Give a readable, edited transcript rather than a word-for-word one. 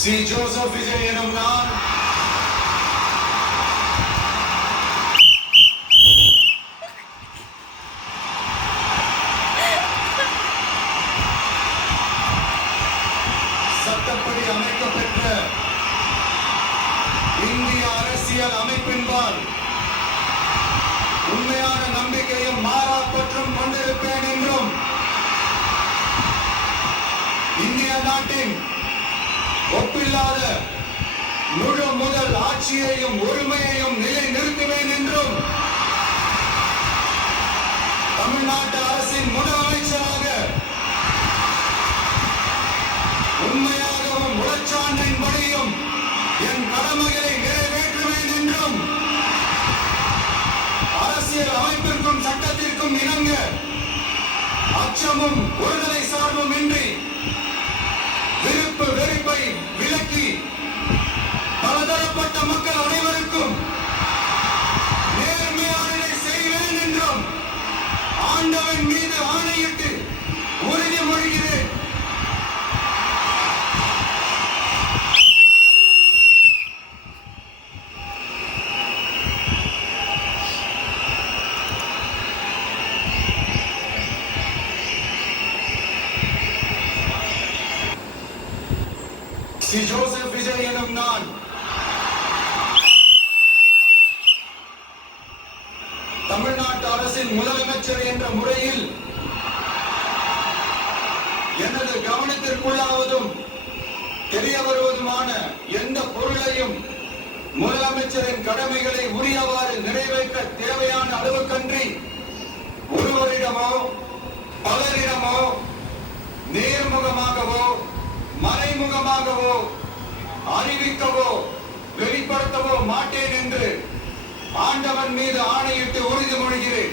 Shri Joseph विजय एनुम नान சட்டப்படி அமைக்கப்பெற்ற இந்திய அரசியல் அமைப்பின்பால் உண்மையான நம்பிக்கையும் மாறா பற்றும் கொண்டிருப்பேன் என்றும் இந்திய நாட்டின் ஒப்பில்லாத முழு முதல் ஆட்சியையும் உரிமையையும் நிலை நிறுத்துவேன் என்றும் தமிழ்நாட்டு அரசின் முதலமைச்சராக உண்மையாகவும் உளச்சான்றின்படியும் என் கடமைகளை நிறைவேற்றுவேன் என்றும் அரசியல் அமைப்பிற்கும் சட்டத்திற்கும் இணங்க அச்சமும் ஒருதலை சார்பும் இன்றி விருப்பு வெறுப்பை விலக்கி பலதரப்பட்ட மக்கள் அனைவருக்கும் நேர்மையானதை செய்வேன் என்றும் ஆண்டவன் மீது ஆணையிட்டு உறுதிமொழிகிறேன். श्री जोसेफ विजय एनुम नान தமிழ்நாட்டு அரசின் முதலமைச்சர் என்ற முறையில் எனது கவனத்திற்குள்ளாவதும் தெரிய வருவதுமான எந்த பொருளையும் முதலமைச்சரின் கடமைகளை உரியவாறு நிறைவேற்ற தேவையான அளவுக்கன்றி ஒருவரிடமோ பலரிடமோ நேர்முகமாகவோ மறைமுகமாகவோ அறிவிக்கவோ வெளிப்படுத்தவோ மாட்டேன் என்று ஆண்டவன் மீது ஆணையிட்டு உறுதிமொழிகிறேன்.